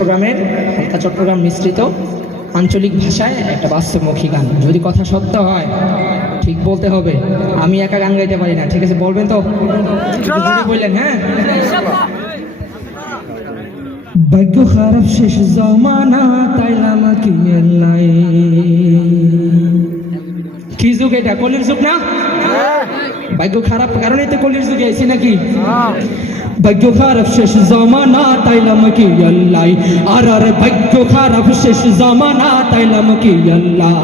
চট্টগ্রামের হালকা চট্টগ্রাম মিশ্রিত আঞ্চলিক ভাষায় একটা বাস্তবমুখী গান। যদি কথা সত্য হয় ঠিক বলতে হবে। আমি একা গান গাইতে পারি না ঠিক আছে? বলবেন তো? বললেন হ্যাঁ? ভাগ্য খারাপ শেষ জমানা তাইলাম কি আল্লাহ কি যুগ এটা? কলির যুগ না? ভাগ্য খারাপ কারণে তো কলির যুগে আইছি নাকি ভাগ্য খারাপ শেষ জমানা তাইলাম কি আল্লাহ আর আর ভাগ্য খারাপ শেষ জমানা তাইলাম কি আল্লাহ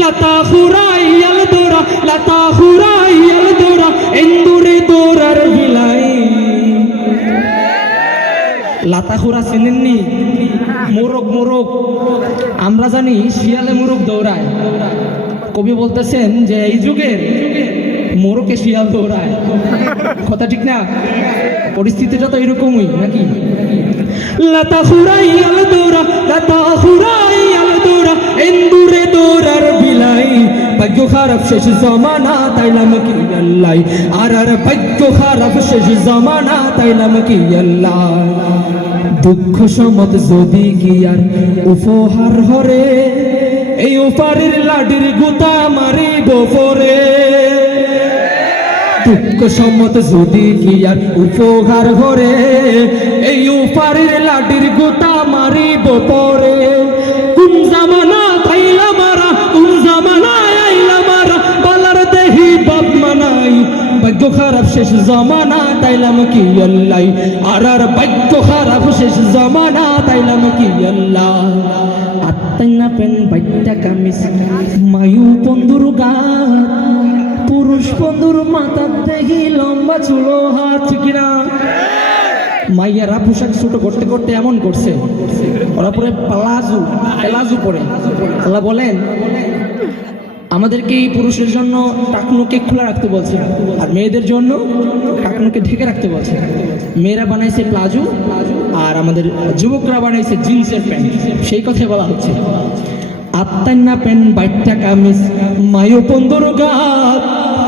লতা হুরাই আল দোরা লতা হুরাই আল দোরা এন্দুরে দোরার বিলাই লাতা খুরা চেনেননি মোরগ মোরগ আমরা জানি শিয়ালে মোরগ দৌড়ায় কবি বলতেছেন যে এই যুগের মোরকে শিয়াল দৌড়ায় কথা ঠিক না? পরিস্থিতিটা তো এরকমই, নাকি? লতা খুরাই আল দৌড়া লতা খুরাই আল দৌড়া দৌড়ার বিলাই। ভাগ্য খারাপ শেষ জমানা তাইলাম কি আল্লাহ? আর আর ভাগ্য খারাপ শেষ জমানা তাইলাম কি আল্লাহ? দুঃখ সমত যদি আর উপহার হরে, এই ওপারের লাডির গুতা মারি গোপরে দুঃখ সম্মত যদি আর উপহার ঘরে এই উপারের লাডির গোতা মারিব পরে। কোন আইলা দেহি খারাপ শেষ জমানা তাইলাম কি আল্লাহ? আর আর ভাগ্য খারাপ শেষ জমানা তাইলাম কি আল্লাহ? আত্মাইনা পেন বাইটা কামিস মায়ু বন্ধুর গা পুরুষ বন্ধুর মাথার দেখি লম্বা চুলো, হাত কিনা মাইয়ারা পোশাক ছোট করতে করতে এমন করছে। ওরা পরে প্লাজু প্লাজু পরে। আল্লাহ বলেন, আমাদেরকে এই পুরুষের জন্য টাকনুকে খোলা রাখতে বলছে। আর মেয়েদের জন্য টাকনুকে ঢেকে রাখতে বলছে। মেয়েরা বানাইছে প্লাজু, আর আমাদের যুবকরা বানাইছে জিন্সের প্যান্ট। সেই কথাই বলা হচ্ছে। আত্মান্না প্যান্ট বাইটটা কামিজ, মায়ো পন্দর গাত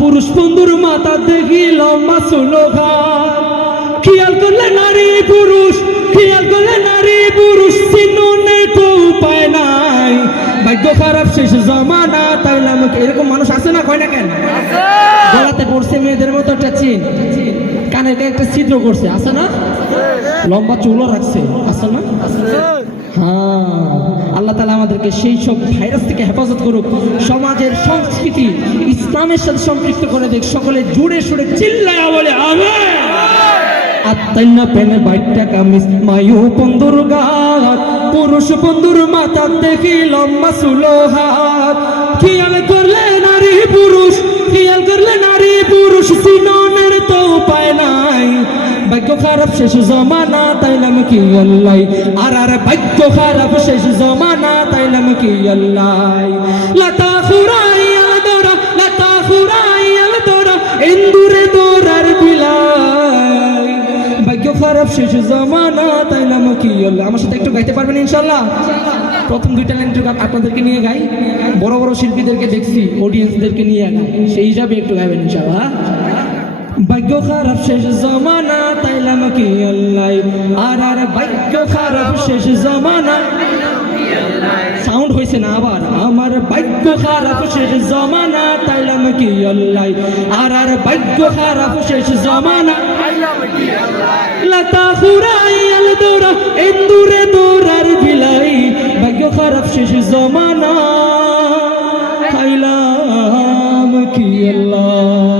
পুরুষ বন্ধুর মাথা দেখি লম্বা ঘাত খেয়াল করলে নারী পুরুষ খেয়াল করলে নারী পুরুষ চিনুনে তো উপায় নাই। ভাগ্য খারাপ শেষ জমানা তাইলাম এরকম মানুষ আছে না? কয় না কেন? গলাতে পড়ছে মেয়েদের মতো একটা চিন। কানে একটা ছিদ্র করছে আছে না? লম্বা চুলও রাখছে আছে না? হ্যাঁ আল্লাহ তালা আমাদেরকে সেই সব ভাইরাস থেকে হেফাজত করুক, সমাজের সংস্কৃতি ইসলামের সাথে সম্পৃক্ত করে দেখ সকলে জুড়ে সুরে চিল্লায় বলে আমি আত্মাইনা পেনে পুরুষ বন্ধুর মাথা দেখি লম্বা সুলো হাত খেয়াল করলে নারী পুরুষ, খেয়াল করলে খারাপ শেষ জমানা তাইলাম কি আল্লাহ? আর আর ভাগ্য খারাপ শেষ জমানা তাইলাম কি আল্লাহ? লতা ফুরাই আল দৌড়া লতা ফুরাই আল দৌড়া ইন্দুরে দৌড়ার বিলাই। ভাগ্য খারাপ শেষ জমানা তাইলাম কি আল্লাহ? আমার সাথে একটু গাইতে পারবেন ইনশাল্লাহ প্রথম দুইটা লাইন আপনাদেরকে নিয়ে গাই। বড় বড় শিল্পীদেরকে দেখছি অডিয়েন্সদেরকে নিয়ে গাই। সেই হিসাবে একটু গাইবেন ইনশাল্লাহ ভাগ্য খারাপ, শেষ জমানা, তাইলাম কি আল্লাহ? আর আর ভাগ্য খারাপ, শেষ জমানা। সাউন্ড হয়েছে না আবার? আমার ভাগ্য খারাপ, শেষ জমানা, তাইলাম কি আল্লাহ? আর আর ভাগ্য খারাপ, শেষ জমানা। লতা ফুরাই আল দৌড়া এন্দুরে দৌড়ার বিলাই। ভাগ্য খারাপ, শেষ জমানা খাইলাম কি আল্লাহ?